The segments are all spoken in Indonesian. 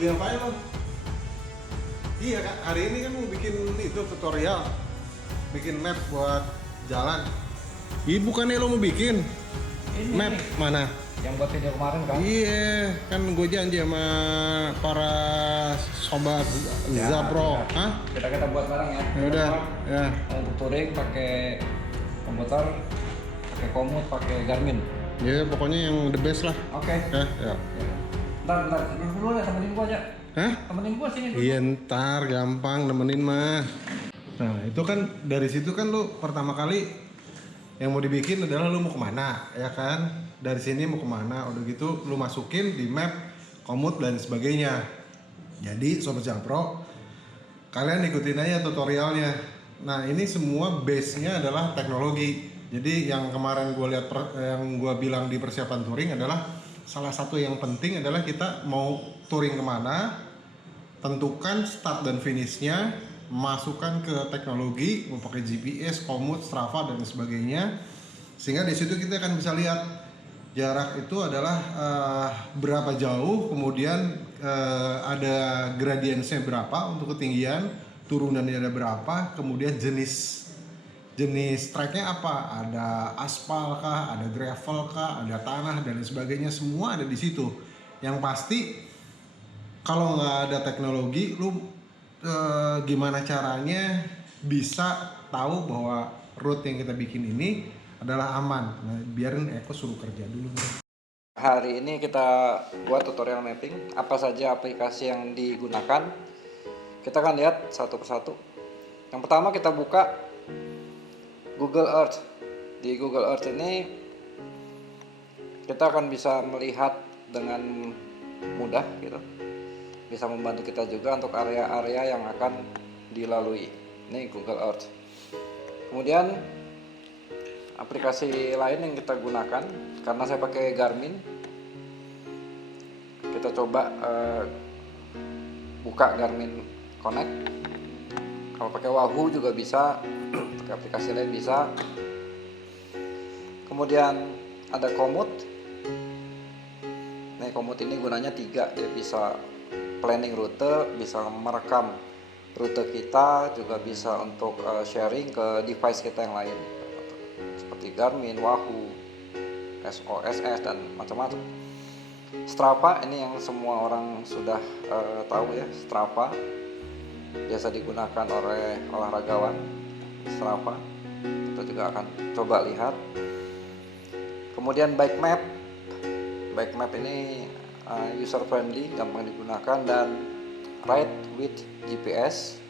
Jadi ngapain lo? Iya kak, hari ini kan mau bikin itu tutorial, bikin map buat jalan. Iya bukannya lo mau bikin Ini map nih, mana? yang buat video kemarin kan? Iya, kan gue janji sama para sobat Zapro. Ya. Hah? Kita buat bareng ya. Ya udah, ya. Untuk touring pakai komputer, pakai komut, pakai Garmin. Ya pokoknya yang the best lah. Oke. Ya, ya. Bentar, dulu ya, temenin gua aja. Hah? Temenin gua sini dulu. Iya ntar gampang nemenin mah. Nah itu kan dari situ kan lu pertama kali yang mau dibikin adalah lu mau kemana ya kan. Dari sini mau kemana udah gitu lu masukin di map, komut dan sebagainya. Jadi Sobat Japro kalian ikutin aja tutorialnya. Nah ini semua base-nya adalah teknologi. Jadi yang kemarin gue lihat yang gue bilang di persiapan touring adalah salah satu yang penting adalah kita mau touring kemana, tentukan start dan finishnya, masukkan ke teknologi, mau pakai GPS, komut, Strava dan sebagainya, sehingga di situ kita akan bisa lihat jarak itu adalah berapa jauh, kemudian ada gradiensnya berapa untuk ketinggian, turunannya ada berapa, kemudian jenis tracknya apa, ada aspal kah, ada gravel kah, ada tanah dan sebagainya, semua ada di situ. Yang pasti kalau nggak ada teknologi, lu gimana caranya bisa tahu bahwa route yang kita bikin ini adalah aman. Nah, biarin Eko suruh kerja dulu. Hari ini kita buat tutorial mapping. Apa saja aplikasi yang digunakan? Kita akan lihat satu persatu. Yang pertama kita buka Google Earth. Di Google Earth ini kita akan bisa melihat dengan mudah gitu. Bisa membantu kita juga untuk area-area yang akan dilalui. Ini Google Earth. Kemudian aplikasi lain yang kita gunakan, karena saya pakai Garmin, kita coba buka Garmin Connect. Kalau pakai Wahoo juga bisa, pakai aplikasi lain bisa. Kemudian ada Komoot. Nih Komoot ini gunanya 3, dia bisa planning rute, bisa merekam rute kita, juga bisa untuk sharing ke device kita yang lain seperti Garmin, Wahoo, SOSS dan macam-macam. Strava ini yang semua orang sudah tahu ya, Strava biasa digunakan oleh olahragawan. Strava kita juga akan coba lihat. Kemudian bike map ini user friendly, gampang digunakan, dan ride with GPS.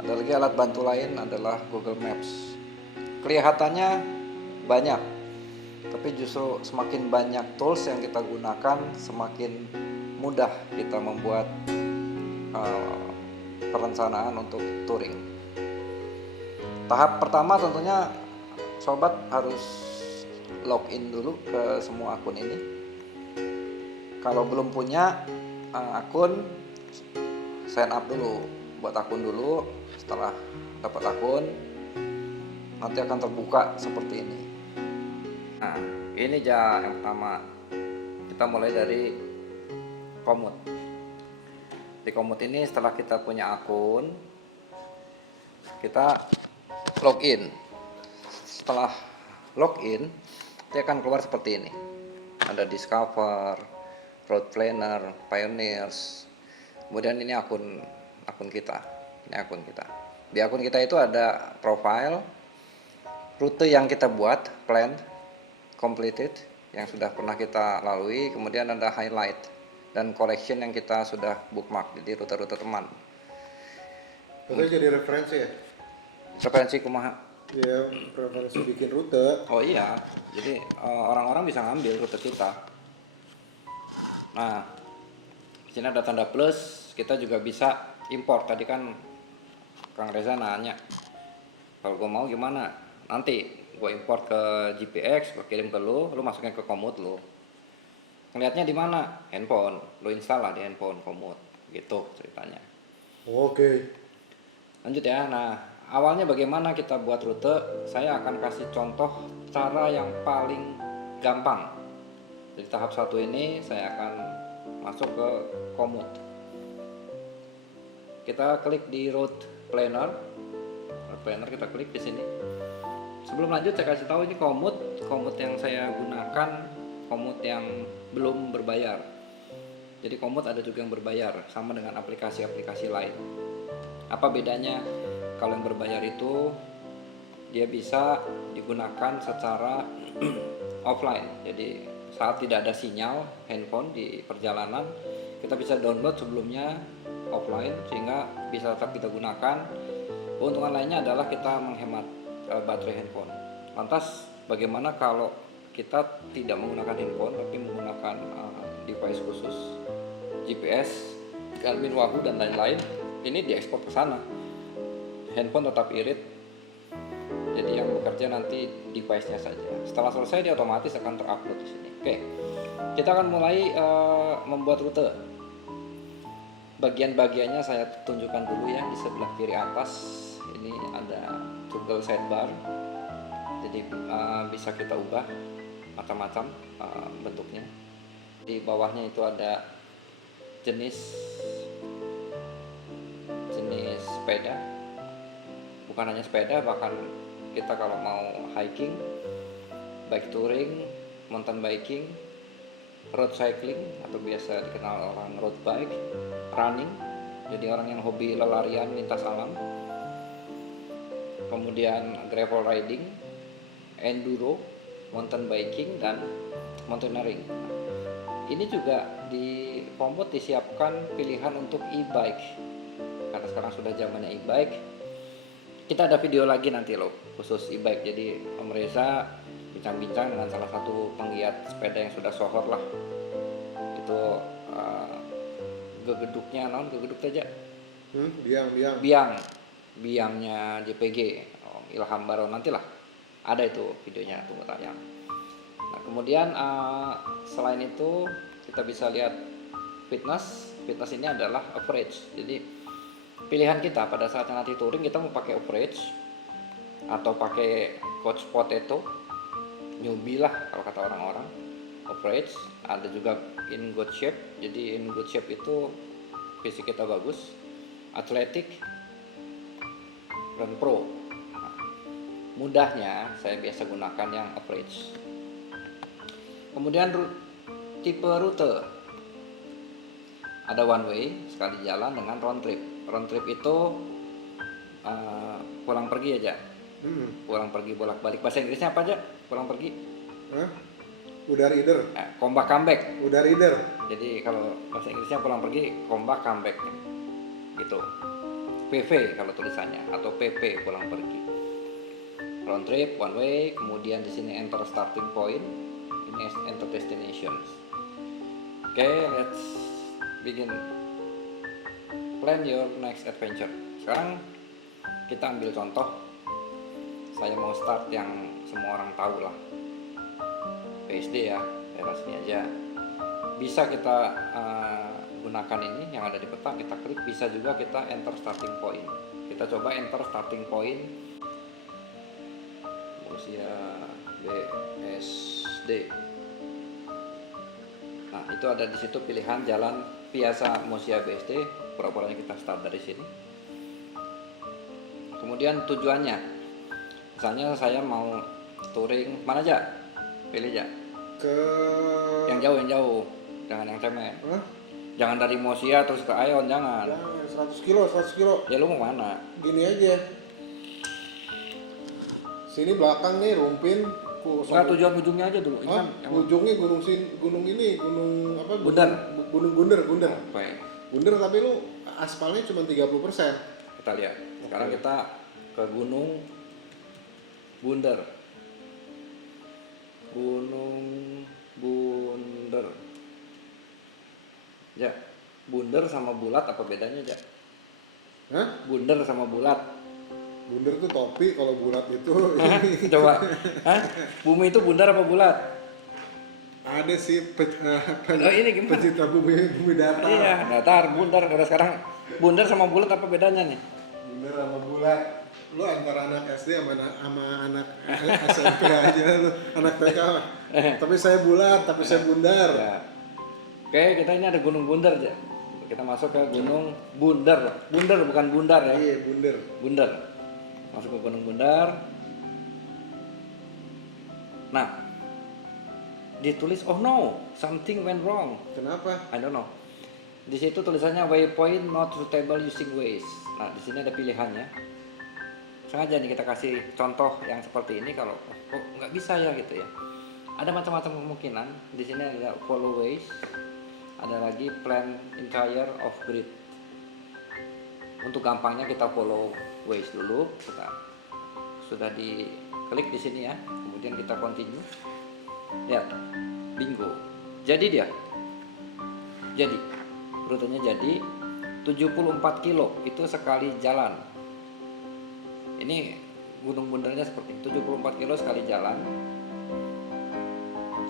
Ada lagi alat bantu lain adalah Google Maps. Kelihatannya banyak, tapi justru semakin banyak tools yang kita gunakan, semakin mudah kita membuat perencanaan untuk touring. Tahap pertama tentunya sobat harus login dulu ke semua akun ini. Kalau belum punya akun, sign up dulu, buat akun dulu. Setelah dapat akun, nanti akan terbuka seperti ini. Nah, ini aja yang pertama. Kita mulai dari Komoot. Di Komoot ini setelah kita punya akun, kita login. Setelah login, dia akan keluar seperti ini. Ada Discover, Road Planner, Pioneers. Kemudian ini akun kita. Ini akun kita. Di akun kita itu ada profile, rute yang kita buat, plan, completed, yang sudah pernah kita lalui, kemudian ada highlight dan collection yang kita sudah bookmark, jadi rute-rute teman. Itu jadi referensi ya? Referensi kumaha? Ya, referensi bikin rute. Oh iya, jadi orang-orang bisa ngambil rute kita. Nah, di sini ada tanda plus, kita juga bisa import. Tadi kan Kang Reza nanya, kalau gue mau gimana? Nanti gue import ke GPX, gue kirim ke lu masukin ke Komoot lu. Ngeliatnya di mana? Handphone, lu install lah di handphone Komoot, gitu ceritanya. Oke. Lanjut ya. Nah, awalnya bagaimana kita buat rute? Saya akan kasih contoh cara yang paling gampang. Di tahap 1 ini saya akan masuk ke commute. Kita klik di route planner. Route planner kita klik di sini. Sebelum lanjut saya kasih tahu ini commute yang saya gunakan commute yang belum berbayar. Jadi commute ada juga yang berbayar, sama dengan aplikasi-aplikasi lain. Apa bedanya? Kalau yang berbayar itu dia bisa digunakan secara offline. Jadi saat tidak ada sinyal handphone di perjalanan, kita bisa download sebelumnya offline sehingga bisa tetap kita gunakan. Keuntungan lainnya adalah kita menghemat baterai handphone. Lantas bagaimana kalau kita tidak menggunakan handphone tapi menggunakan device khusus GPS, Garmin, Wahoo dan lain-lain? Ini diekspor ke sana. Handphone tetap irit. Jadi yang bekerja nanti device-nya saja. Setelah selesai dia otomatis akan terupload di sini. Oke. Kita akan mulai membuat rute. Bagian-bagiannya saya tunjukkan dulu ya, di sebelah kiri atas ini ada toggle sidebar. Jadi bisa kita ubah macam-macam bentuknya. Di bawahnya itu ada jenis sepeda. Bukan hanya sepeda, bahkan kita kalau mau hiking, bike touring, mountain biking, road cycling atau biasa dikenal orang road bike, running, jadi orang yang hobi lelarian lintas alam, kemudian gravel riding, enduro, mountain biking, dan mountaineering. Ini juga di Komoot disiapkan pilihan untuk e-bike, karena sekarang sudah zamannya e-bike. Kita ada video lagi nanti loh khusus e-bike. Jadi Om Reza bincang-bincang dengan salah satu penggiat sepeda yang sudah sohor lah. Itu gegeduknya gegeduk aja. Biangnya JPG, Ilham Baro, nantilah ada itu videonya, tunggu tayang. Nah kemudian selain itu kita bisa lihat fitness ini adalah average. Jadi pilihan kita pada saat nanti touring, kita mau pakai average atau pakai coach potato, newbie lah kalau kata orang-orang. Average, ada juga in good shape. Jadi in good shape itu fisik kita bagus, athletic, dan pro. Nah, mudahnya saya biasa gunakan yang average. Kemudian tipe rute, ada one way sekali jalan dengan round trip. Round trip itu pulang pergi aja. Pulang pergi bolak-balik. Bahasa Inggrisnya apa aja? Pulang pergi? Udar either. Comeback. Udar either. Jadi kalau bahasa Inggrisnya pulang pergi, comeback. Gitu. PV kalau tulisannya, atau PP pulang pergi. Round trip, one way. Kemudian di sini enter starting point. Ini enter destinations. Oke, let's begin. Plan your next adventure. Sekarang kita ambil contoh. Saya mau start yang semua orang tahu lah, PSD ya, resmi aja. Bisa kita gunakan ini yang ada di peta, kita klik. Bisa juga kita enter starting point. Kita coba enter starting point Mosia BSD. Nah itu ada di situ pilihan jalan biasa Mosia BSD. Pura-puranya kita start dari sini. Kemudian tujuannya, misalnya saya mau touring mana aja, pilih aja. Yang jauh, jangan yang cemen. Jangan dari Mosia terus ke Aeon, jangan. 100 kilo. Ya lu mau mana? Gini aja. Sini belakang nih, Rumpin. Enggak, tujuan ujungnya aja dulu. Ujungnya gunung apa? Gundar. Gunung Gunder. Apa ya? Gunder tapi lu aspalnya cuma 30%. Kita lihat. Sekarang kita ke Gunung Bunder. Ya, bunder sama bulat apa bedanya, Ja? Bunder sama bulat. Bunder tuh topi, kalau bulat itu Coba. Bumi itu bundar apa bulat? ada sih Ini gimana? pencipta bumi datar. Iya, datar, bundar. Kalau sekarang bundar sama bulat apa bedanya nih? Bunder sama bulat. Lu antara anak SD sama anak SMP aja lu, anak TK. Tapi saya bulat, tapi saya bundar. Ya. Oke, kita ini ada Gunung Bunder aja. Kita masuk ke Gunung Bunder. Bunder bukan bundar ya. Iya, bunder. Bunder. Masuk ke Gunung Bunder. Nah, ditulis oh no, something went wrong. Kenapa? I don't know. Di situ tulisannya waypoint not suitable using Waze. Nah, di sini ada pilihannya. Sengaja nih kita kasih contoh yang seperti ini kalau kok nggak bisa ya gitu ya. Ada macam-macam kemungkinan. Di sini ada follow Waze. Ada lagi plan entire off grid. Untuk gampangnya kita follow Waze dulu. Kita sudah diklik di sini ya. Kemudian kita continue. Ya, bingo. Jadi dia. Jadi rutenya jadi 74 kilo itu sekali jalan. Ini Gunung Bundernya seperti ini, 74 kilo sekali jalan.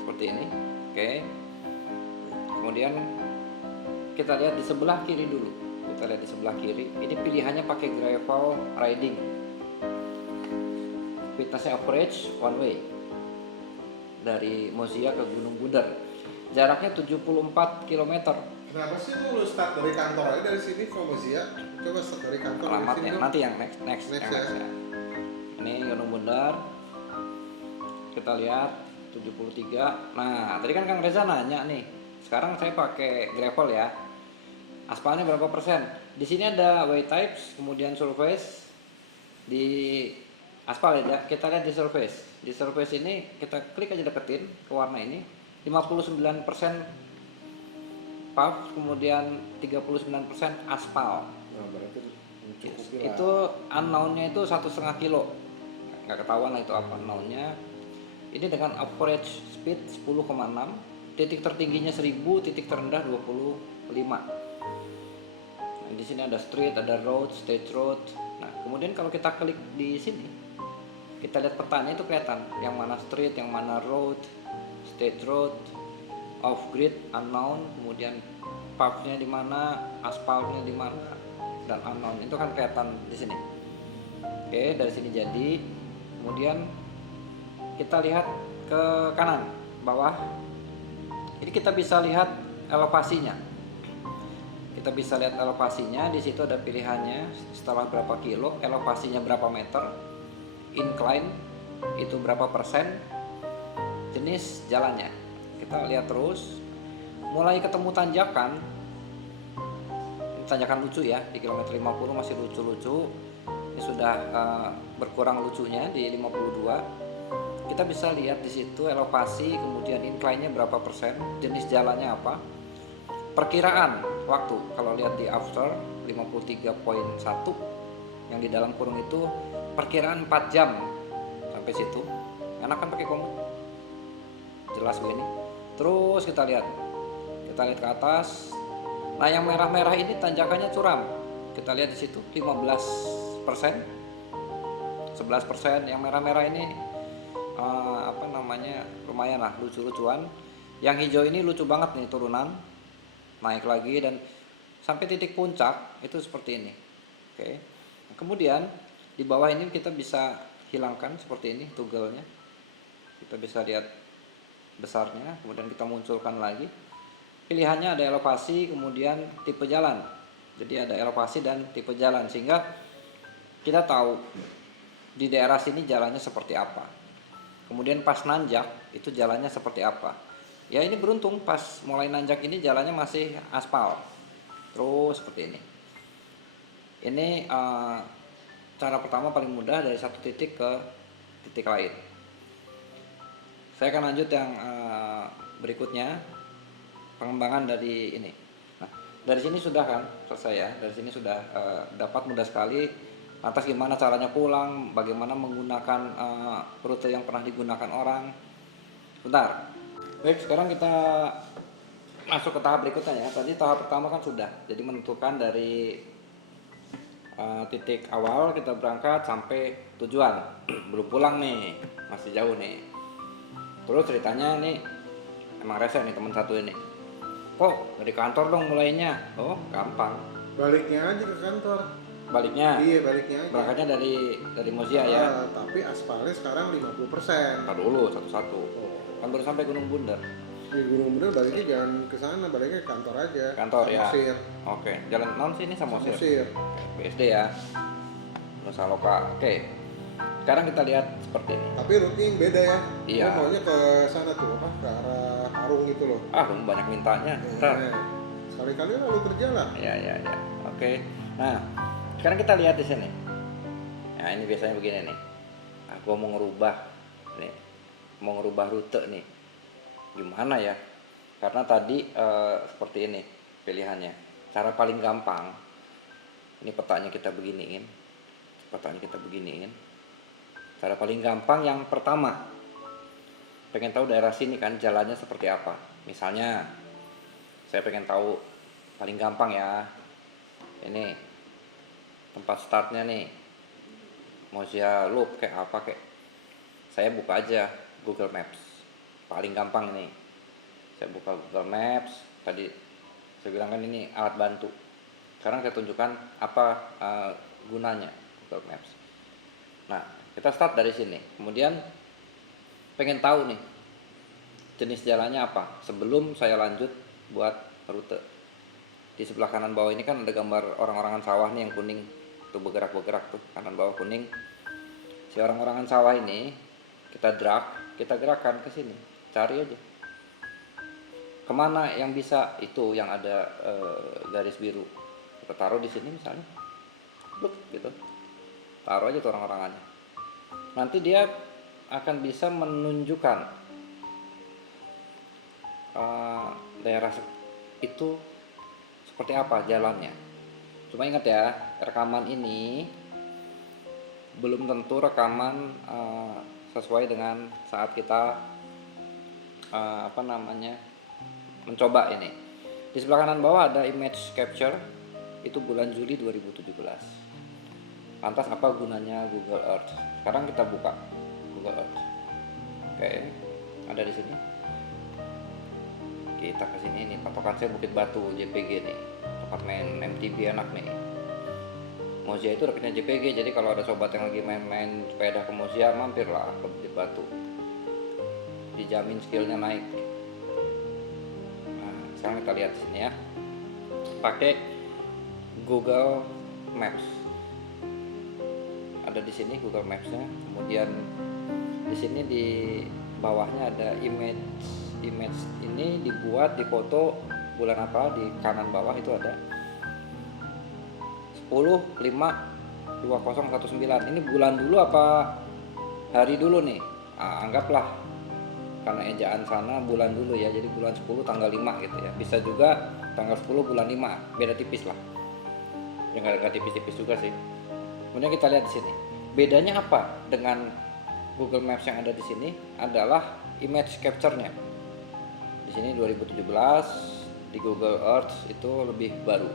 Seperti ini. Oke. Kemudian kita lihat di sebelah kiri dulu. Kita lihat di sebelah kiri. Ini pilihannya pakai gravel riding. Fitnessnya average one way. Dari Mozia ke Gunung Bunder. Jaraknya 74 km. Kenapa sih lu start dari kantor aja dari sini ke Mozia? Coba start dari kantor dari Alamatnya sini dong. nanti yang next Next yang ya. next ya. Ini Gunung Bunder. Kita lihat 73. Nah, tadi kan Kang Reza nanya nih. Sekarang saya pakai gravel ya. Aspalnya berapa persen? Di sini ada way types, kemudian surface di aspal ya. Kita lihat di surface. Di surface ini kita klik aja deketin ke warna ini. 59% paved, kemudian 39% aspal. Nah, berarti cukup gila. Itu unknown-nya itu 1,5 kilo. Nggak ketahuan lah itu apa unknown-nya. Ini dengan average speed 10,6, titik tertingginya 1000, titik terendah 25. Nah, di sini ada street, ada road, state road. Nah, kemudian kalau kita klik di sini, kita lihat petanya itu kelihatan yang mana street, yang mana road, state road, off grid, unknown, kemudian paved-nya di mana, aspalnya di mana, dan unknown itu kan kelihatan di sini. Oke, dari sini jadi. Kemudian kita lihat ke kanan, bawah. Ini kita bisa lihat elevasinya. Kita bisa lihat elevasinya. Di situ ada pilihannya setelah berapa kilo, elevasinya berapa meter, incline itu berapa persen, jenis jalannya. Kita lihat terus. Mulai ketemu tanjakan. Ini tanjakan lucu ya, di kilometer 50 masih lucu-lucu. Ini sudah berkurang lucunya di 52. Kita bisa lihat di situ elevasi, kemudian incline-nya berapa persen, jenis jalannya apa, perkiraan waktu. Kalau lihat di after 53.1 yang di dalam kurung itu perkiraan 4 jam sampai situ. Enak kan pakai komut, jelas begini. Terus kita lihat ke atas. Nah, yang merah-merah ini tanjakannya curam. Kita lihat di situ 15%, 11%. Yang merah-merah ini lumayan lah, lucu-lucuan. Yang hijau ini lucu banget nih, turunan naik lagi dan sampai titik puncak itu seperti ini. Oke. Kemudian di bawah ini kita bisa hilangkan seperti ini toggle-nya. Kita bisa lihat besarnya, kemudian kita munculkan lagi. Pilihannya ada elevasi, kemudian tipe jalan. Jadi ada elevasi dan tipe jalan, sehingga kita tahu di daerah sini jalannya seperti apa. Kemudian pas nanjak itu jalannya seperti apa. Ya ini beruntung pas mulai nanjak ini jalannya masih aspal. Terus seperti ini. Ini cara pertama paling mudah dari satu titik ke titik lain. Saya akan lanjut yang berikutnya, pengembangan dari ini. Nah, dari sini sudah kan selesai ya. Dari sini sudah dapat mudah sekali. Lantas gimana caranya pulang? Bagaimana menggunakan rute yang pernah digunakan orang? Bentar. Baik, sekarang kita masuk ke tahap berikutnya ya. Tadi tahap pertama kan sudah. Jadi menentukan dari titik awal kita berangkat sampai tujuan. Belum pulang nih, masih jauh nih. Terus ceritanya nih, emang rese nih teman satu ini. Kok dari kantor dong mulainya? Oh, gampang. Baliknya aja ke kantor. Baliknya? Iya, baliknya aja. Berangkatnya dari Mozia ya? Tapi aspalnya sekarang 50%. Ntar dulu satu-satu. Oh. Kan baru sampai Gunung Bunder. Di Gunung Bener baliknya jangan ke sana, baliknya ke kantor aja. Kantor ya. Samosir. Oke, jalan non sini Samosir. Samosir. BSD ya. Nusa Loka. Oke. Sekarang kita lihat seperti ini. Tapi rutenya yang beda ya. Iya. Gua maunya ke sana tuh, apa? Ke arah Parung itu loh. Kamu banyak mintanya. Ntar. Sekali-kali lah lu kerja lah. Ya. Oke. Nah, sekarang kita lihat di sini. Nah, ini biasanya begini nih. Gua mau ngerubah nih. Mau ngerubah rute nih. Gimana ya? Karena tadi seperti ini pilihannya. Cara paling gampang. Ini petanya kita beginiin. Cara paling gampang yang pertama, pengen tahu daerah sini kan jalannya seperti apa. Misalnya, saya pengen tahu paling gampang ya. Ini tempat startnya nih, Mozia Loop kayak apa kayak. Saya buka aja Google Maps. Paling gampang nih. Saya buka Google Maps. Tadi saya bilang kan ini alat bantu. Sekarang saya tunjukkan apa gunanya Google Maps. Nah, kita start dari sini. Kemudian pengen tahu nih jenis jalannya apa sebelum saya lanjut buat rute. Di sebelah kanan bawah ini kan ada gambar orang-orangan sawah nih yang kuning tuh bergerak tuh kanan bawah kuning. Si orang-orangan sawah ini kita gerakkan ke sini. Cari aja kemana yang bisa itu yang ada garis biru. Kita taruh di sini misalnya, gitu. Taruh aja tuh orang-orangannya. Nanti dia akan bisa menunjukkan daerah itu seperti apa jalannya. Cuma ingat ya, rekaman ini belum tentu rekaman sesuai dengan saat kita mencoba ini. Di sebelah kanan bawah ada image capture, itu bulan Juli 2017. Lantas apa gunanya Google Earth? Sekarang kita buka Google Earth. Oke, ada di sini. Kita ke sini nih, patokan saya Bukit Batu JPG nih. Tempat main MTB enak nih. Mozia itu dekatnya JPG, jadi kalau ada sobat yang lagi main-main sepeda ke Mozia, mampirlah ke Bukit Batu. Dijamin skillnya naik. Nah, sekarang kita lihat di sini ya. Pakai Google Maps. Ada di sini Google Maps-nya. Kemudian di sini di bawahnya ada image ini dibuat di foto bulan apa, di kanan bawah itu ada 10/5/2019. Ini bulan dulu apa hari dulu nih? Anggaplah karena ejaan sana bulan dulu ya, jadi bulan 10 tanggal 5 gitu ya. Bisa juga tanggal 10 bulan 5, beda tipis lah. Ya nggak tipis-tipis juga sih. Kemudian kita lihat di sini. Bedanya apa dengan Google Maps yang ada di sini adalah image capture-nya. Di sini 2017, di Google Earth itu lebih baru.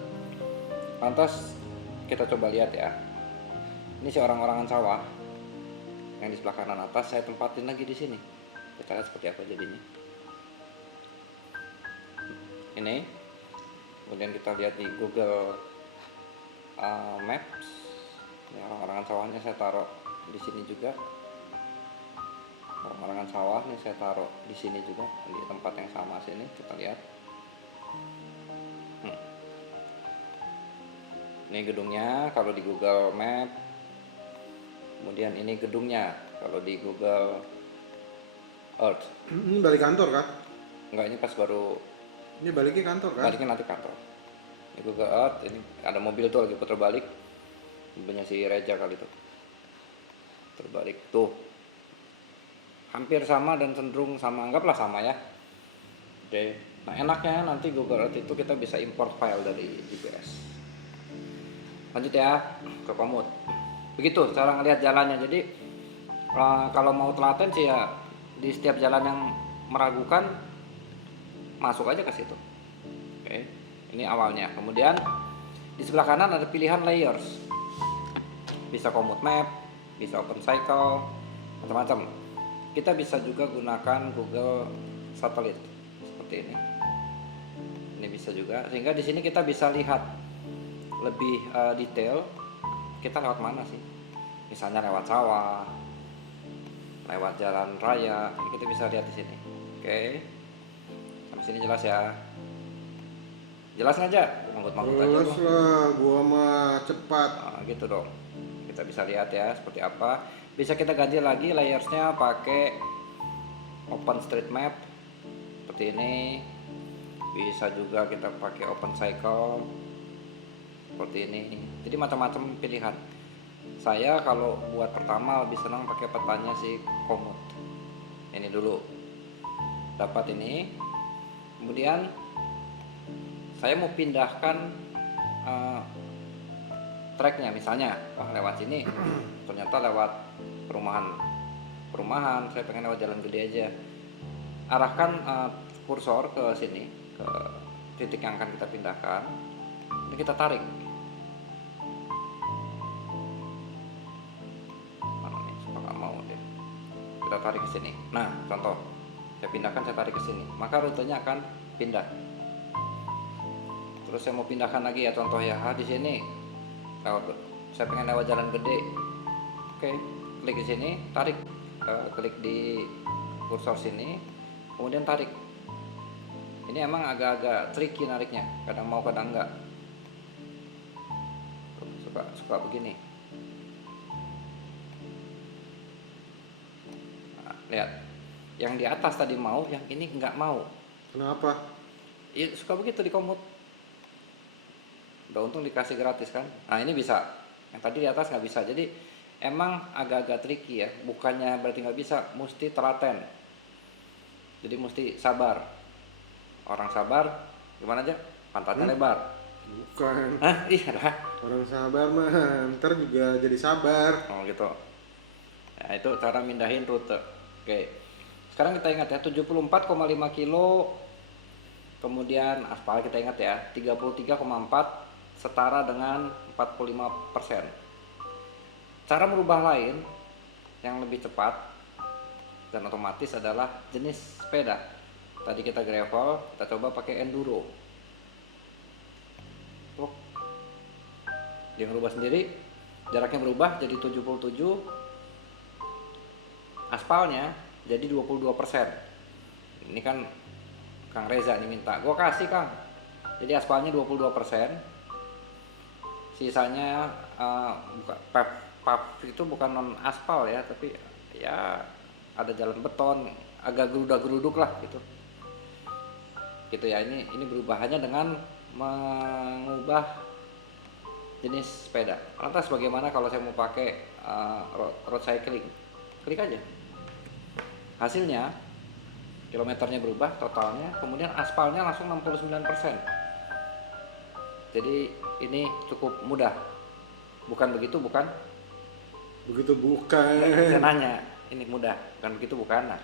Lantas kita coba lihat ya. Ini si orang-orangan sawah yang di sebelah kanan atas, saya tempatin lagi di sini. Kita lihat seperti apa jadinya. Ini. Kemudian kita lihat di Google Maps. Ya, orang-orangan sawahnya saya taruh di sini juga. Orang-orangan sawah nih saya taruh di sini juga, di tempat yang sama sini. Kita lihat. Ini gedungnya kalau di Google Map. Kemudian ini gedungnya kalau di Google Earth. Ini balik kantor kan? Enggak, ini pas baru. Ini baliknya kantor kan? Baliknya nanti kantor. Ini Google Earth, ini ada mobil tuh lagi putar balik. Mobilnya si Reja kali itu. Terbalik tuh. Hampir sama dan cenderung sama, anggaplah sama ya. Oke. Nah, enaknya nanti Google Earth itu kita bisa import file dari GPS. Lanjut ya ke Komoot. Begitu cara ngelihat jalannya. Jadi kalau mau telaten sih ya di setiap jalan yang meragukan masuk aja ke situ. Oke. Ini awalnya. Kemudian di sebelah kanan ada pilihan layers. Bisa Komoot Map, bisa OpenCycle, macam-macam. Kita bisa juga gunakan Google Satelit seperti ini. Ini bisa juga, sehingga di sini kita bisa lihat lebih detail. Kita lewat mana sih? Misalnya lewat sawah, lewat jalan raya. Ini kita bisa lihat di sini. Oke. di sini jelas ya. Jelas aja, manggut-manggut aja Jelas lu. lah, gua mah cepat. Nah, gitu dong. Kita bisa lihat ya seperti apa. Bisa kita ganti lagi layersnya pakai OpenStreetMap seperti ini. Bisa juga kita pakai OpenCycle seperti ini. Jadi macam-macam pilihan. Saya kalau buat pertama lebih senang pakai petanya si Komoot. Ini dulu. Dapat ini. Kemudian saya mau pindahkan tracknya, misalnya lewat sini ternyata lewat perumahan, saya pengen lewat jalan gede aja. Arahkan kursor ke sini, ke titik yang akan kita pindahkan. Ini kita tarik. Mana nih, suka nggak mau deh. Kita tarik ke sini. Nah, contoh, saya pindahkan, saya tarik ke sini, maka rutenya akan pindah. Terus saya mau pindahkan lagi ya, contoh ya, di sini saya pengen lewat jalan gede. Oke, klik di sini, tarik, klik di kursor sini, kemudian tarik. Ini emang agak-agak tricky nariknya, kadang mau kadang enggak. Suka begini. Nah, lihat, yang di atas tadi mau, yang ini enggak mau. Kenapa? Ya, suka begitu di Komoot. Udah untung dikasih gratis kan. Nah, ini bisa. Yang tadi di atas nggak bisa. Jadi emang agak-agak tricky ya. Bukannya berarti nggak bisa, mesti telaten. Jadi mesti sabar. Orang sabar gimana aja? Pantatnya lebar. Bukan. Hah? Iya lah. Orang sabar mah ntar juga jadi sabar. Oh gitu. Ya, itu cara mindahin rute. Oke. Sekarang kita ingat ya, 74,5 kilo. Kemudian aspal kita ingat ya, 33,4 setara dengan 45%. Cara merubah lain yang lebih cepat dan otomatis adalah jenis sepeda. Tadi kita gravel, kita coba pakai enduro. Tuh. Dia merubah sendiri, jaraknya berubah jadi 77, aspalnya jadi 22%. Ini kan Kang Reza nih minta, gue kasih Kang. Jadi aspalnya 22%. Sisanya paved itu bukan non aspal ya, tapi ya ada jalan beton, agak gerudak-geruduk lah gitu. Gitu ya, ini berubahannya dengan mengubah jenis sepeda. Lantas bagaimana kalau saya mau pakai road cycling? Klik aja. Hasilnya kilometernya berubah totalnya, kemudian aspalnya langsung 69%. Jadi ini cukup mudah. Bukan begitu, bukan? Begitu bukan. Saya nanya, ini mudah, bukan begitu, bukan? Nah,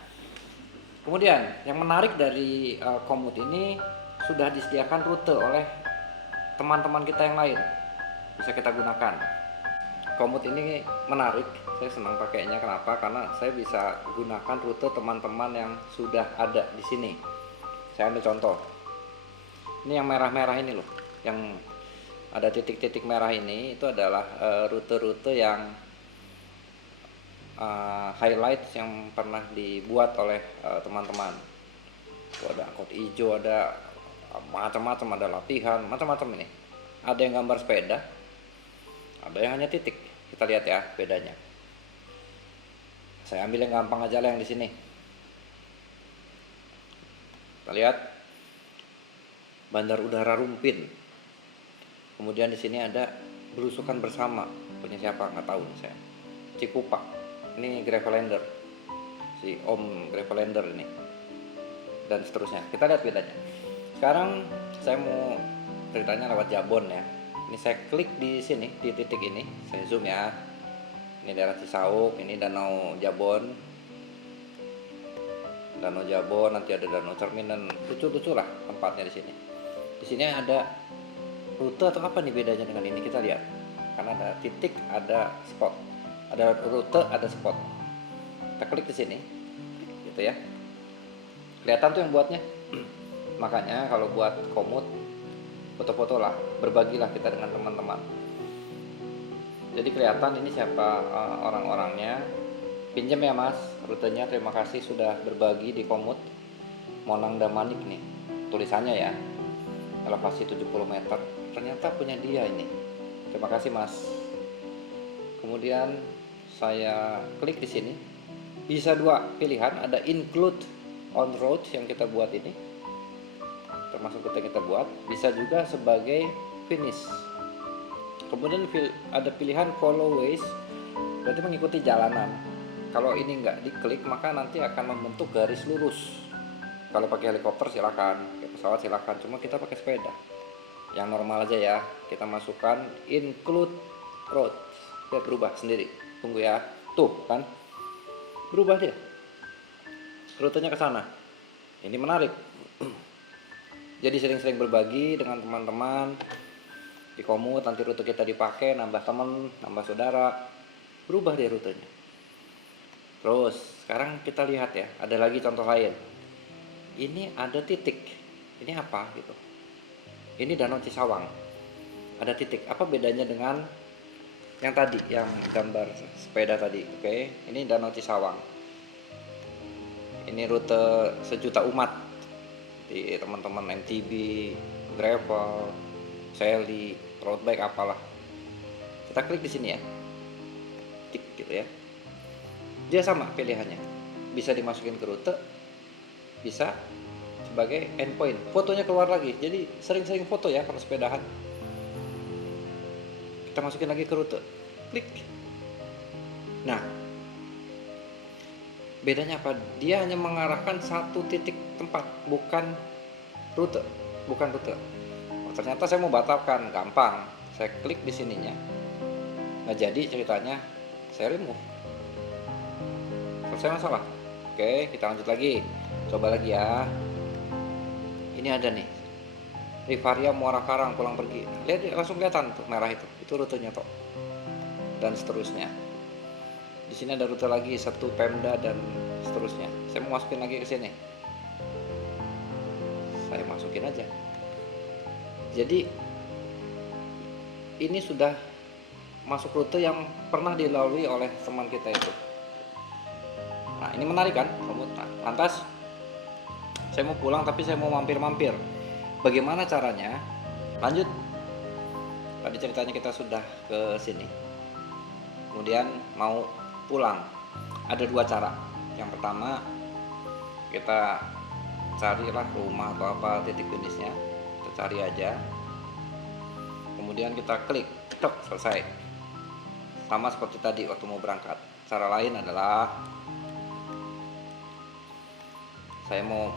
kemudian yang menarik dari Komoot ini sudah disediakan rute oleh teman-teman kita yang lain, bisa kita gunakan. Komoot ini menarik, saya senang pakainya. Kenapa? Karena saya bisa gunakan rute teman-teman yang sudah ada di sini. Saya ambil contoh. Ini yang merah-merah ini loh, yang ada titik-titik merah ini, itu adalah rute-rute yang highlight yang pernah dibuat oleh teman-teman. Ada angkot hijau, ada macam-macam, ada latihan, macam-macam ini. Ada yang gambar sepeda, ada yang hanya titik. Kita lihat ya bedanya. Saya ambil yang gampang aja lah, yang di sini. Kita lihat Bandar Udara Rumpin. Kemudian di sini ada Belusukan Bersama, punya siapa nggak tahu saya. Cikupa, ini Gravelander, si Om Gravelander ini, dan seterusnya. Kita lihat bedanya. Sekarang saya mau ceritanya lewat Jabon ya. Ini saya klik di sini, di titik ini, saya zoom ya. Ini daerah Cisauk, ini Danau Jabon. Danau Jabon, nanti ada Danau Cermin dan lucu-lucu lah tempatnya di sini. Di sini ada rute atau apa nih bedanya dengan ini, kita lihat. Karena ada titik, ada spot. Ada rute, ada spot. Kita klik di sini. Gitu ya. Kelihatan tuh yang buatnya. Makanya kalau buat Komoot, foto-foto lah, berbagilah kita dengan teman-teman. Jadi kelihatan ini siapa orang-orangnya. Pinjam ya Mas rutenya, terima kasih sudah berbagi di Komoot. Monang Damanik nih. tulisannya ya, elevasi 70 meter. Ternyata punya dia ini. Terima kasih Mas. Kemudian saya klik di sini. Bisa dua pilihan, ada include on road yang kita buat ini, termasuk rute yang kita buat, bisa juga sebagai finish. Kemudian ada pilihan follow ways, berarti mengikuti jalanan. Kalau ini nggak diklik maka nanti akan membentuk garis lurus. Kalau pakai helikopter silakan, pakai pesawat silakan, cuma kita pakai sepeda yang normal aja ya. Kita masukkan include road, dia berubah sendiri. Tunggu ya, tuh kan berubah dia, rutenya ke sana. Ini menarik. Jadi sering-sering berbagi dengan teman-teman di komut, nanti rute kita dipakai, nambah teman, nambah saudara, berubah dia rutenya. Terus sekarang kita lihat ya, ada lagi contoh lain. Ini ada titik, ini apa gitu? Ini Danau Cisawang, ada titik. Apa bedanya dengan yang tadi, yang gambar sepeda tadi? Oke, ini Danau Cisawang. Ini rute sejuta umat di teman-teman MTB, gravel, Sally, road bike apalah. Kita klik di sini ya, tik gitu ya. Dia sama pilihannya, bisa dimasukin ke rute, bisa sebagai endpoint. Fotonya keluar lagi, jadi sering-sering foto ya kalau sepedahan. Kita masukin lagi ke rute, klik. Nah, bedanya apa? Dia hanya mengarahkan satu titik tempat, bukan rute. Oh, ternyata saya mau batalkan, gampang. Saya klik di sininya. Nah, jadi ceritanya saya remove. Selesai masalah. Oke, kita lanjut lagi. Coba lagi ya. Ini ada nih, Rivaria Muara Karang pulang pergi. Lihat, langsung kelihatan tuh merah itu rutenya toh. Dan seterusnya. Di sini ada rute lagi, satu Pemda dan seterusnya. Saya mau masukin lagi ke sini. Saya masukin aja. Jadi ini sudah masuk rute yang pernah dilalui oleh teman kita itu. Nah, ini menarik kan? Nah, lantas saya mau pulang tapi saya mau mampir-mampir. Bagaimana caranya? Lanjut. Tadi ceritanya kita sudah ke sini. Kemudian mau pulang. Ada dua cara. Yang pertama, kita carilah rumah atau apa titik finishnya. Kita cari aja. Kemudian kita klik, tek, selesai. Sama seperti tadi waktu mau berangkat. Cara lain adalah saya mau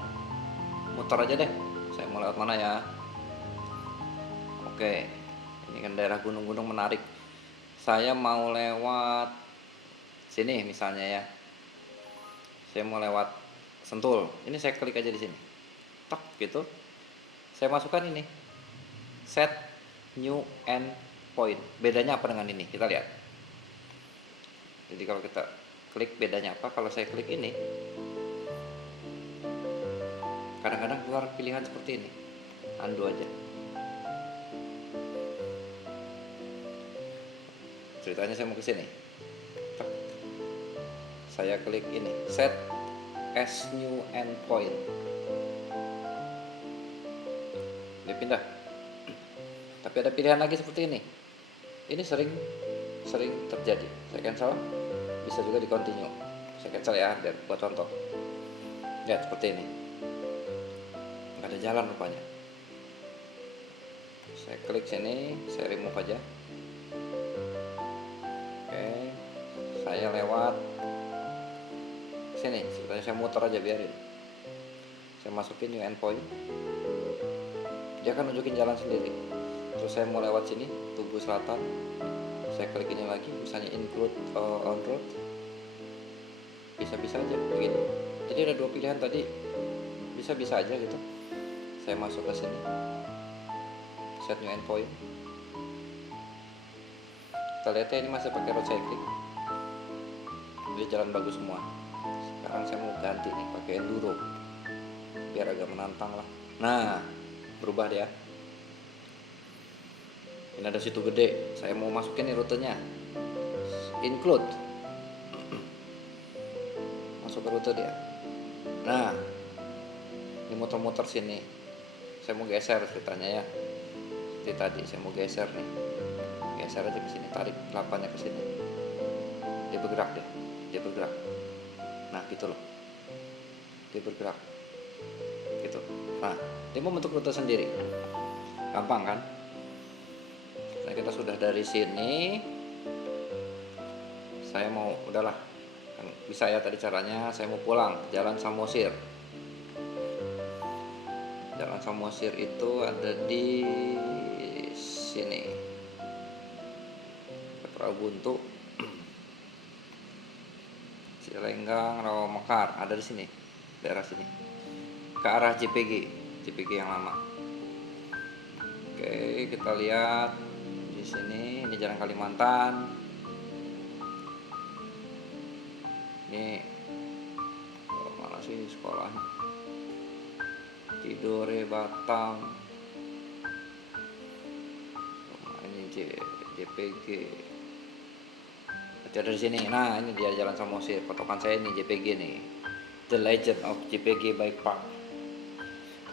muter aja deh. Saya mau lewat mana ya? Oke, ini kan daerah gunung-gunung menarik. Saya mau lewat sini misalnya ya. Saya mau lewat Sentul. Ini saya klik aja di sini. Tok gitu. Saya masukkan ini. Set new end point. Bedanya apa dengan ini? Kita lihat. Jadi kalau kita klik bedanya apa? Kalau saya klik ini, kadang-kadang keluar pilihan seperti ini. Undo aja. Ceritanya saya mau ke sini. Saya klik ini, set as new endpoint. Dia pindah. Tapi ada pilihan lagi seperti ini. Ini sering terjadi. Saya cancel. Bisa juga di continue. Saya cancel ya, biar buat contoh. Lihat seperti ini. Nggak ada jalan rupanya. Saya klik sini, saya remove aja. Oke, saya lewat sini. Sebenarnya saya muter aja, biarin. Saya masukin new endpoint. Dia akan nunjukin jalan sendiri. Terus saya mau lewat sini, Tugu Selatan. Saya klik ini lagi, misalnya include on road. Bisa-bisa aja begini. Jadi ada dua pilihan tadi. Bisa-bisa aja gitu. Saya masuk ke sini. Set new endpoint. Kita lihat ya, ini masih pakai road cycling. Jadi jalan bagus semua. Sekarang saya mau ganti nih pakai enduro. Biar agak menantang lah. Nah, berubah dia. Ini ada Situ Gede. Saya mau masukin nih rutenya. Include. Masuk ke rute dia. Nah, ini muter-muter sini. saya mau geser ceritanya ya. Seperti tadi saya mau geser nih, geser aja ke sini, tarik kelapanya ke sini, dia bergerak deh, dia bergerak. Nah gitu loh, dia bergerak gitu. Nah dia mau bentuk rute sendiri, gampang kan? Nah kita sudah dari sini, saya mau udahlah, kan bisa ya tadi caranya. Saya mau pulang Jalan Samosir. Jalan Samosir itu ada di sini, Prabuntu, Cilenggang, Rawamekar, ada di sini, daerah sini, ke arah JPG yang lama. Oke, kita lihat di sini, ini Jalan Kalimantan. Ini mana sih sekolahnya? Tidore Batam. Ini JPG. Ada di sini. Nah, ini dia Jalan Samosir. Patokan saya ini JPG nih. The Legend of JPG Bike Park.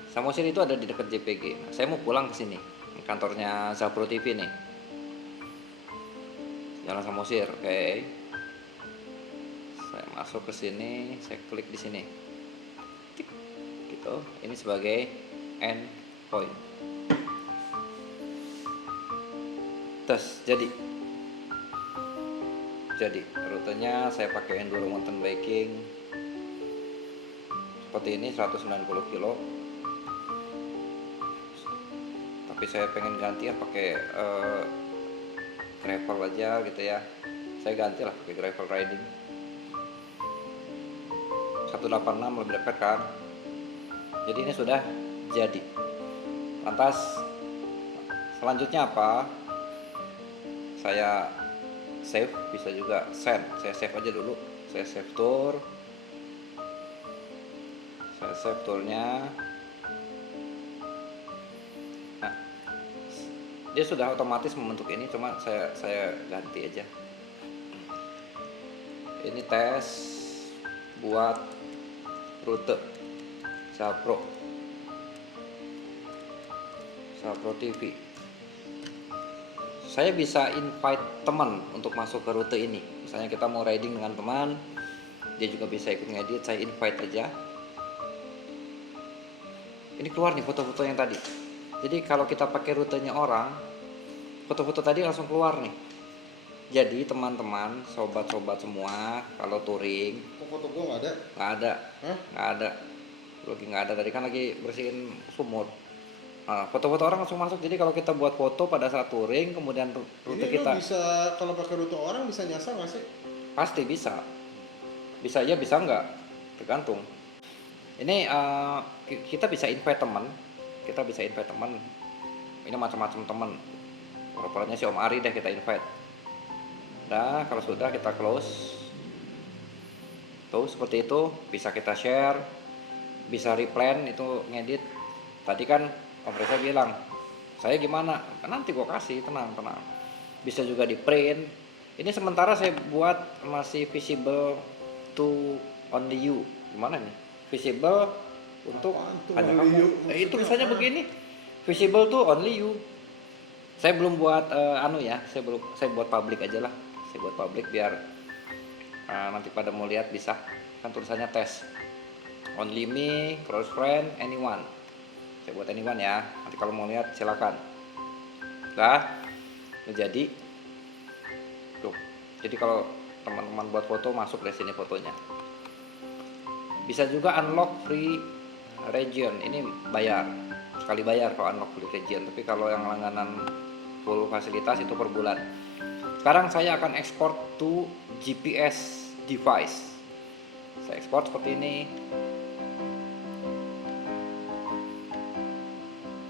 Samosir itu ada di dekat JPG. Nah, saya mau pulang ke sini. Ini kantornya Zapro TV nih. Jalan Samosir, oke. Saya masuk ke sini, saya klik di sini. Tik, gitu. Ini sebagai end point. Tes, jadi rutenya saya pakai Enduro Mountain Biking seperti ini, 190 kilo. Tapi saya pengen ganti ya pakai gravel aja gitu ya. Saya ganti lah pakai gravel riding 186, lebih dekat kan. Jadi ini sudah jadi. Lantas selanjutnya apa? Saya save, bisa juga send. Saya save aja dulu. Saya save tour. Saya save tournya. Nah, dia sudah otomatis membentuk ini, cuma saya ganti aja. Ini tes buat rute Zapro TV. Saya bisa invite teman untuk masuk ke rute ini. Misalnya kita mau riding dengan teman, dia juga bisa ikut ngedit. Saya invite aja. Ini keluar nih foto-foto yang tadi. Jadi kalau kita pakai rutenya orang, foto-foto tadi langsung keluar nih. Jadi teman-teman, sobat-sobat semua, kalau touring, Foto gua nggak ada. nggak ada, Hah? nggak ada, lagi nggak ada. Tadi kan lagi bersihin sumur. Nah, foto-foto orang langsung masuk. Jadi kalau kita buat foto pada saat touring, kemudian rute Ini kita lu bisa, kalau pakai rute orang bisa nyasar nggak sih? pasti bisa. Bisa ya, bisa nggak, tergantung. Ini kita bisa invite teman. Kita bisa invite teman. Ini macam-macam teman. Pokoknya si Om Ari deh kita invite. Nah, kalau sudah kita close. Tuh seperti itu, bisa kita share, bisa replan itu ngedit. Tadi kan Om Reza bilang, saya gimana? Nanti gua kasih, tenang. Bisa juga di print. Ini sementara saya buat masih visible to only you. Gimana nih? Visible untuk Apaan tuh hanya only kamu. you? Itu Maksudnya misalnya apa? begini. Visible to only you. Saya belum buat saya buat public aja lah. Saya buat public biar nanti pada mau lihat bisa. Kan tulisannya tes. Only me, close friend, anyone. Saya buat anyone ya. Nanti kalau mau lihat silakan. Nah, jadi tuh. Jadi kalau teman-teman buat foto, masuk dari sini fotonya. Bisa juga unlock free region. Ini bayar. Sekali bayar kalau unlock free region. Tapi kalau yang langganan full fasilitas itu per bulan. Sekarang saya akan ekspor to GPS device. Saya ekspor seperti ini.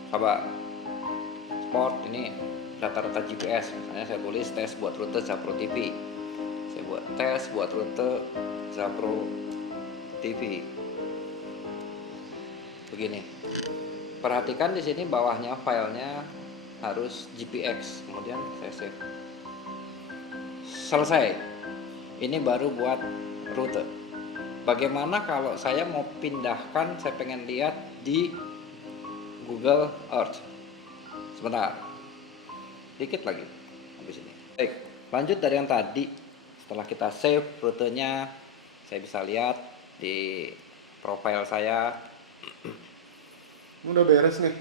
Coba export ini data-data GPS. Misalnya saya tulis tes buat rute Zapro TV. Saya buat tes buat rute Zapro TV. Begini. Perhatikan di sini bawahnya filenya harus GPX. Kemudian saya save. Selesai. Ini baru buat rute. Bagaimana kalau saya mau pindahkan, saya pengen lihat di Google Earth. Sebentar, dikit lagi habis ini. Baik, lanjut dari yang tadi. Setelah kita save rutenya, saya bisa lihat di profile saya. Udah beres nih.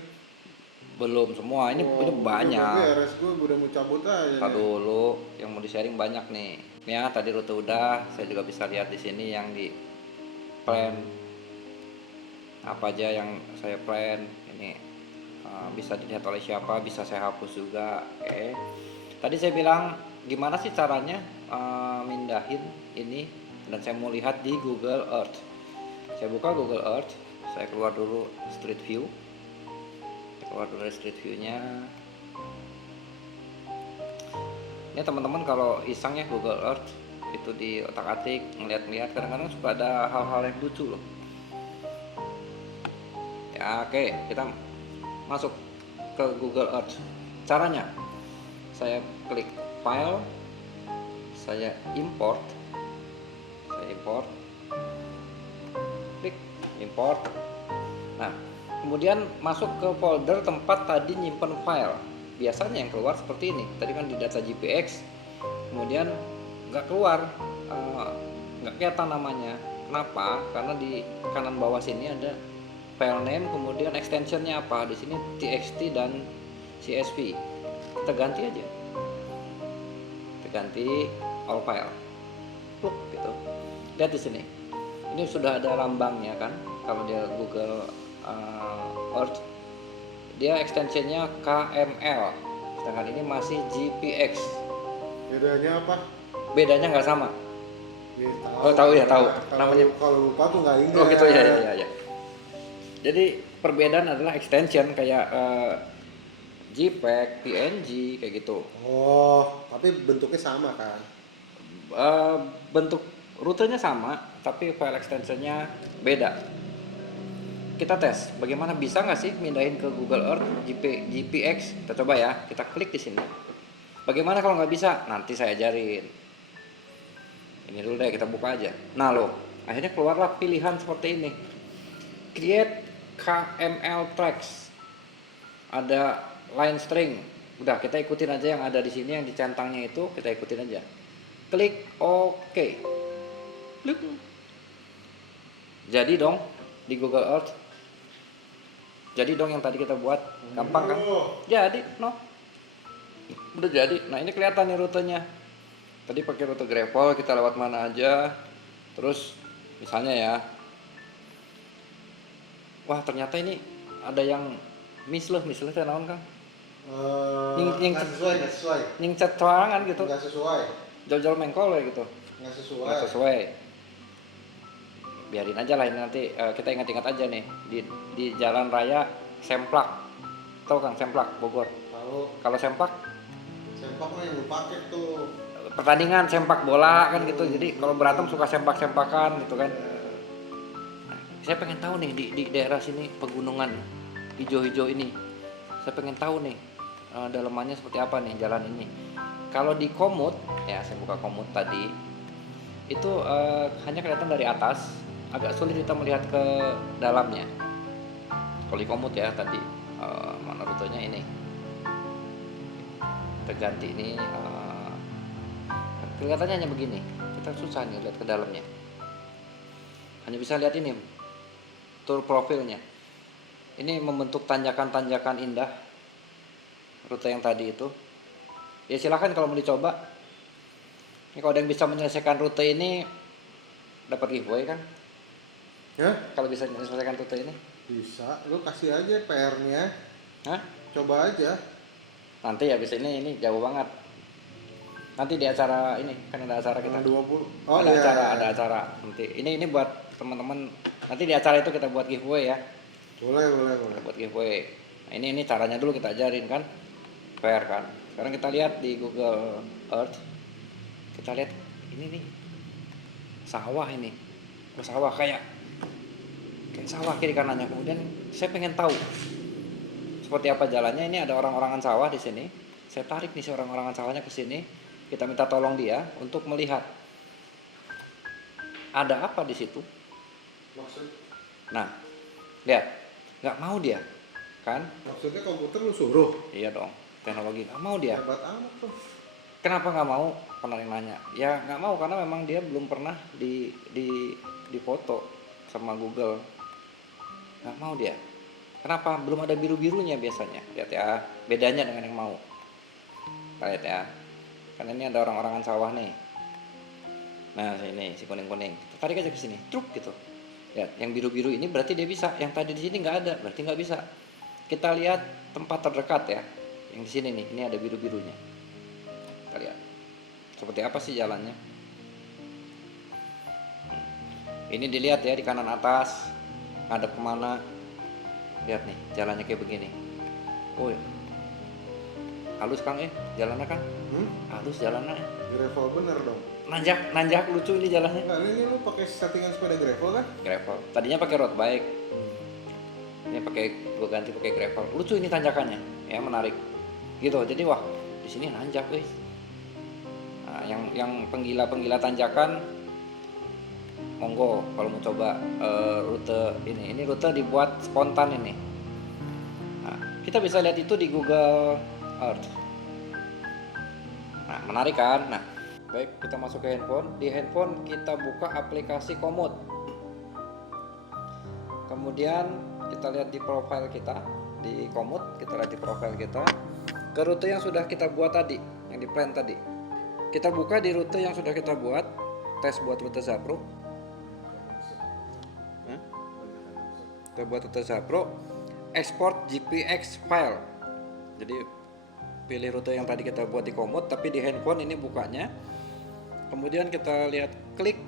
Belum semua, ini Udah banyak. beres, gue udah mau cabut aja Ntar nih. dulu, yang mau di sharing banyak nih. Ya, tadi rute udah, saya juga bisa lihat di sini yang di plan. Apa aja yang saya plan ini bisa dilihat oleh siapa, bisa saya hapus juga. Oke. Tadi saya bilang gimana sih caranya mindahin ini, dan saya mau lihat di Google Earth. Saya buka Google Earth, saya keluar dulu Street View. Keluar dari Street View-nya. Ini teman-teman kalau iseng ya Google Earth itu di otak-atik ngeliat-ngeliat, kadang-kadang suka ada hal-hal yang lucu loh. Ya, oke, kita masuk ke Google Earth. Caranya, saya klik file, saya import, klik import. Nah, kemudian masuk ke folder tempat tadi nyimpen file. Biasanya yang keluar seperti ini. Tadi kan di data GPX, kemudian nggak keluar, nggak kelihatan namanya. Kenapa? Karena di kanan bawah sini ada file name, kemudian extensionnya apa. Di sini txt dan csv. Kita ganti aja. Kita ganti all file. Gitu. Lihat di sini. Ini sudah ada lambangnya kan? Kalau dia Google Earth, dia extensionnya KML, sedangkan ini masih GPX. Bedanya apa? Bedanya nggak sama. Nih, Oh, tahu ya, tahu. Namanya Namanya. kalau lupa tuh nggak ingat. Oh gitu ya. Jadi perbedaan adalah extension kayak JPEG, PNG kayak gitu. Oh, tapi bentuknya sama kan? Bentuk rutenya sama, tapi file extensionnya beda. Kita tes, bagaimana bisa nggak sih mindahin ke Google Earth GPX? Kita coba ya, kita klik di sini. Bagaimana kalau nggak bisa? Nanti saya ajarin. Ini dulu deh, kita buka aja. Nah loh, akhirnya keluarlah pilihan seperti ini. Create KML tracks. Ada line string. Udah, kita ikutin aja yang ada di sini, yang dicentangnya itu kita ikutin aja. Klik OK. Klik. Jadi dong di Google Earth. Jadi dong yang tadi kita buat, gampang kan? Jadi, no. Udah jadi. Nah, ini kelihatan nih rutenya. Tadi pakai rute gravel, kita lewat mana aja. Terus misalnya ya. Wah, ternyata ini ada yang misleh teh naon, Kang? Nggak sesuai. Nyingcet sorangan gitu. Nggak sesuai. Jol-jol mengkol ya gitu. Nggak sesuai. Nggak sesuai. Biarin aja lah ini, nanti kita ingat-ingat aja nih di jalan raya Semplak. Tahu Kang Semplak Bogor? Tahu. Kalau Semplak Sempak mah yang lu pakai tuh. pertandingan sempak bola kan gitu. Jadi kalau berantem suka sempak-sempakan gitu kan. Nah, saya pengen tahu nih di daerah sini pegunungan hijau-hijau ini. Saya pengen tahu nih dalemannya seperti apa nih jalan ini. Kalau di Komoot, ya saya buka Komoot tadi. Itu hanya kelihatan dari atas. Agak sulit kita melihat ke dalamnya. Kalau di Komoot ya tadi mana rutenya ini. Kita ganti ini. Kelihatannya hanya begini. Kita susah nih lihat ke dalamnya. Hanya bisa lihat ini tour profilnya. Ini membentuk tanjakan-tanjakan indah. Rute yang tadi itu. Ya silahkan kalau mau dicoba. Ini kalau ada yang bisa menyelesaikan rute ini dapat giveaway kan? Ya? Kalau bisa menyelesaikan rute ini? Bisa. Lu kasih aja PR-nya. Hah? Coba aja. Nanti habis ini jauh banget. Nanti di acara ini kan ada acara kita. 20. Oh ada iya. ada acara. Nanti ini buat teman-teman. Nanti di acara itu kita buat giveaway ya. Boleh. Kita buat giveaway. Nah, ini caranya dulu kita ajarin kan. PR kan. Sekarang kita lihat di Google Earth. Kita lihat ini nih. Sawah ini. Sawah kayak sawah kiri kanannya. Kemudian saya pengen tahu seperti apa jalannya. Ini ada orang-orangan sawah di sini. Saya tarik nih si orang-orangan sawahnya ke sini. Kita minta tolong dia untuk melihat ada apa di situ. Maksud? Nah, lihat, nggak mau dia. kan? Maksudnya komputer lu suruh? Iya dong, teknologi nggak mau dia. Hebat amat tuh. Kenapa nggak mau? Pernah yang nanya. Ya nggak mau karena memang dia belum pernah di foto sama Google. Nggak mau dia. Kenapa? Belum ada biru-birunya biasanya. Lihat ya, bedanya dengan yang mau. Lihat ya. Karena ini ada orang-orangan sawah nih. Nah, ini si kuning-kuning. Tarik aja ke sini, truk gitu. Ya, yang biru-biru ini berarti dia bisa. Yang tadi di sini nggak ada, berarti nggak bisa. Kita lihat tempat terdekat ya. Yang di sini nih, ini ada biru-birunya. Kita lihat. Seperti apa sih jalannya? Ini dilihat ya di kanan atas. Ngadep kemana? Lihat nih, jalannya kayak begini. Oh ya. Halus Kang jalannya kan? Halus jalannya. Gravel bener dong. Nanjak lucu ini jalannya. Enggak, ini lu pakai settingan sepeda gravel kan? Gravel. Tadinya pakai road bike. Ini gua ganti pakai gravel. Lucu ini tanjakannya, ya menarik. Gitu. Jadi wah, di sini nanjak guys. Nah, yang penggila tanjakan monggo kalau mau coba rute ini rute dibuat spontan ini. Nah, kita bisa lihat itu di Google Earth. Nah, menarik kan? Nah, baik, kita masuk ke handphone. Di handphone kita buka aplikasi Komoot. Kemudian kita lihat di profile kita di Komoot, kita lihat di profile kita ke rute yang sudah kita buat tadi, yang di plan tadi. Kita buka di rute yang sudah kita buat, tes buat rute Zapro. Kita buat rute Zapro, export GPX file. Jadi pilih rute yang tadi kita buat di Komoot, tapi di handphone ini bukanya. Kemudian kita lihat klik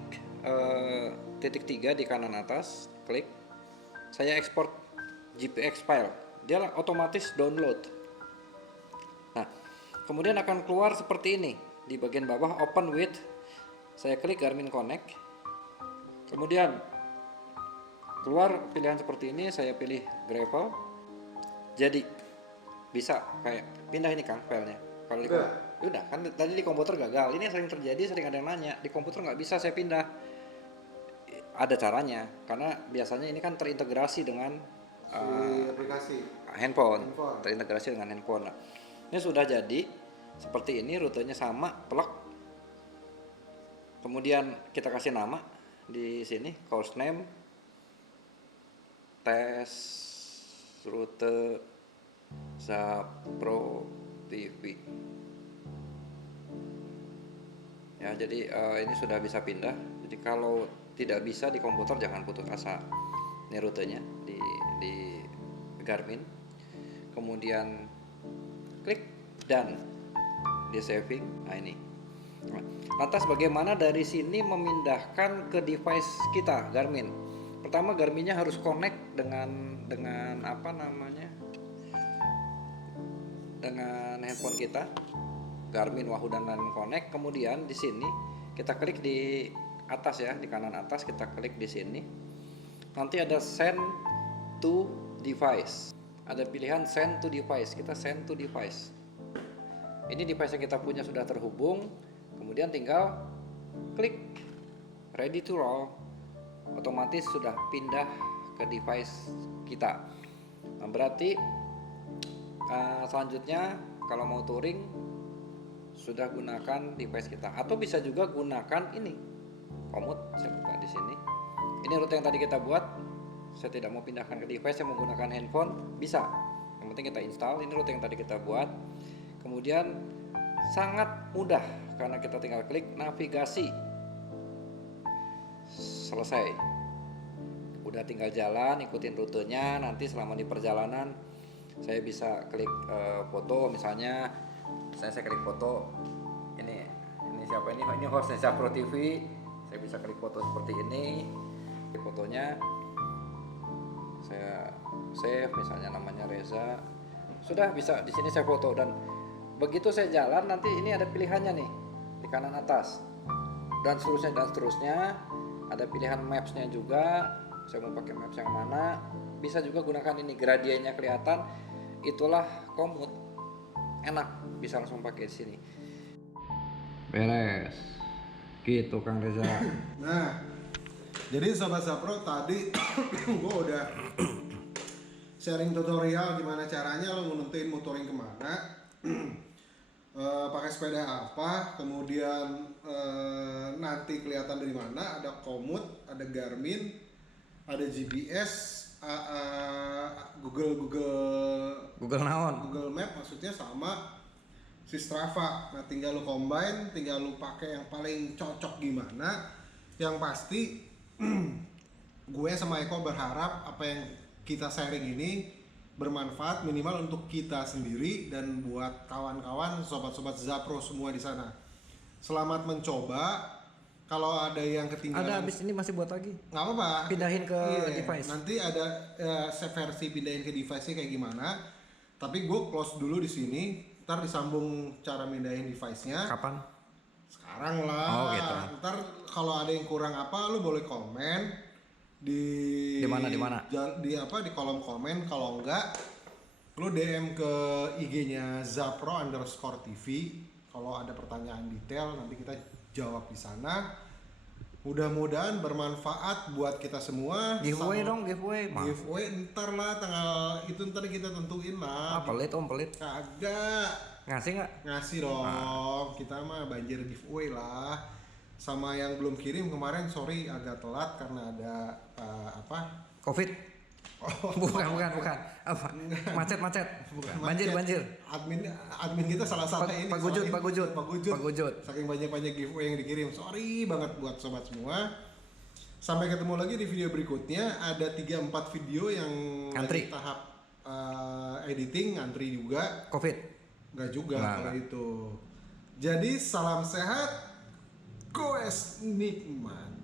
titik 3 di kanan atas, klik. Saya export GPX file. Dia otomatis download. Nah, kemudian akan keluar seperti ini di bagian bawah open with. Saya klik Garmin Connect. Kemudian keluar pilihan seperti ini, saya pilih gravel. Jadi bisa kayak pindah ini Kang filenya. Kalau di udah kan tadi di komputer gagal. Ini yang sering terjadi, sering ada yang nanya. Di komputer nggak bisa saya pindah. Ada caranya, karena biasanya ini kan terintegrasi dengan aplikasi handphone, terintegrasi dengan handphone. Nah, ini sudah jadi seperti ini, rutenya sama, plek. Kemudian kita kasih nama di sini, course name, tes rute Zapro TV. Ya, jadi ini sudah bisa pindah. Jadi kalau tidak bisa di komputer jangan putus asa. Ini rutenya di Garmin. Kemudian klik dan di saving. Nah ini. Lantas bagaimana dari sini memindahkan ke device kita Garmin? Pertama Garminnya harus connect dengan apa namanya? Dengan handphone kita. Garmin Wahoo dan Garmin Connect. Kemudian di sini kita klik di atas ya, di kanan atas kita klik di sini. Nanti ada send to device. Ada pilihan send to device. Kita send to device. Ini device yang kita punya sudah terhubung. Kemudian tinggal klik ready to roll. Otomatis sudah pindah ke device kita. Nah, berarti selanjutnya kalau mau touring sudah gunakan device kita, atau bisa juga gunakan ini Komoot. Saya buka di sini. Ini rute yang tadi kita buat. Saya tidak mau pindahkan ke device, saya menggunakan handphone, bisa. Yang penting kita install. Ini rute yang tadi kita buat. Kemudian sangat mudah karena kita tinggal klik navigasi. Selesai. Udah tinggal jalan, ikutin rutenya. Nanti selama di perjalanan saya bisa klik foto, misalnya saya klik foto. Ini siapa ini? Ini hostnya Zapro TV. Saya bisa klik foto seperti ini. Klik fotonya, saya save, misalnya namanya Reza. Sudah bisa di sini saya foto, dan begitu saya jalan nanti ini ada pilihannya nih di kanan atas, dan seterusnya. Ada pilihan maps-nya juga. Saya mau pakai maps yang mana? Bisa juga gunakan ini, gradiennya kelihatan. Itulah Komoot. Enak, bisa langsung pakai di sini. Beres. Gitu Kang Reza. Nah, jadi Sobat Zapro tadi gue udah sharing tutorial gimana caranya lo nentuin mau touring kemana, pakai sepeda apa, kemudian nanti kelihatan dari mana, ada Komoot, ada Garmin, ada GPS, Google naon? Google Map maksudnya, sama si Strava. Nah tinggal lu combine, tinggal lu pakai yang paling cocok gimana. Yang pasti gue sama Eko berharap apa yang kita sharing ini bermanfaat minimal untuk kita sendiri dan buat kawan-kawan, sobat-sobat Zapro semua di sana. Selamat mencoba. Kalau ada yang ketinggalan, Ada habis ini masih buat lagi. nggak apa-apa. Pindahin ke device. Nanti ada versi pindahin ke device-nya kayak gimana. Tapi gue close dulu di sini. Ntar disambung cara mindahin device-nya. Kapan? Sekarang lah. Oh gitu. Ntar kalau ada yang kurang apa, lu boleh komen di Di mana? Di kolom komen. Kalau enggak, lu DM ke IG-nya Zapro_TV. Kalau ada pertanyaan detail nanti kita jawab di sana. Mudah-mudahan bermanfaat buat kita semua. Giveaway dong, giveaway. Giveaway ntar lah, tanggal itu ntar kita tentuin lah. Pelit om, pelit. Kagak. Ngasih nggak? Ngasih dong. Kita mah banjir giveaway lah. Sama yang belum kirim kemarin, sorry agak telat karena ada apa? Covid. Oh, Bukan. Apa? Macet. bukan Banjir. Admin kita salah ini. Pak Gujut. Saking banyak giveaway yang dikirim. Sorry banget buat sobat semua. Sampai ketemu lagi di video berikutnya. Ada 3-4 video yang Ngantri. lagi tahap editing, ngantri juga. Covid. Enggak juga kalau itu. Jadi salam sehat, goes nikmat.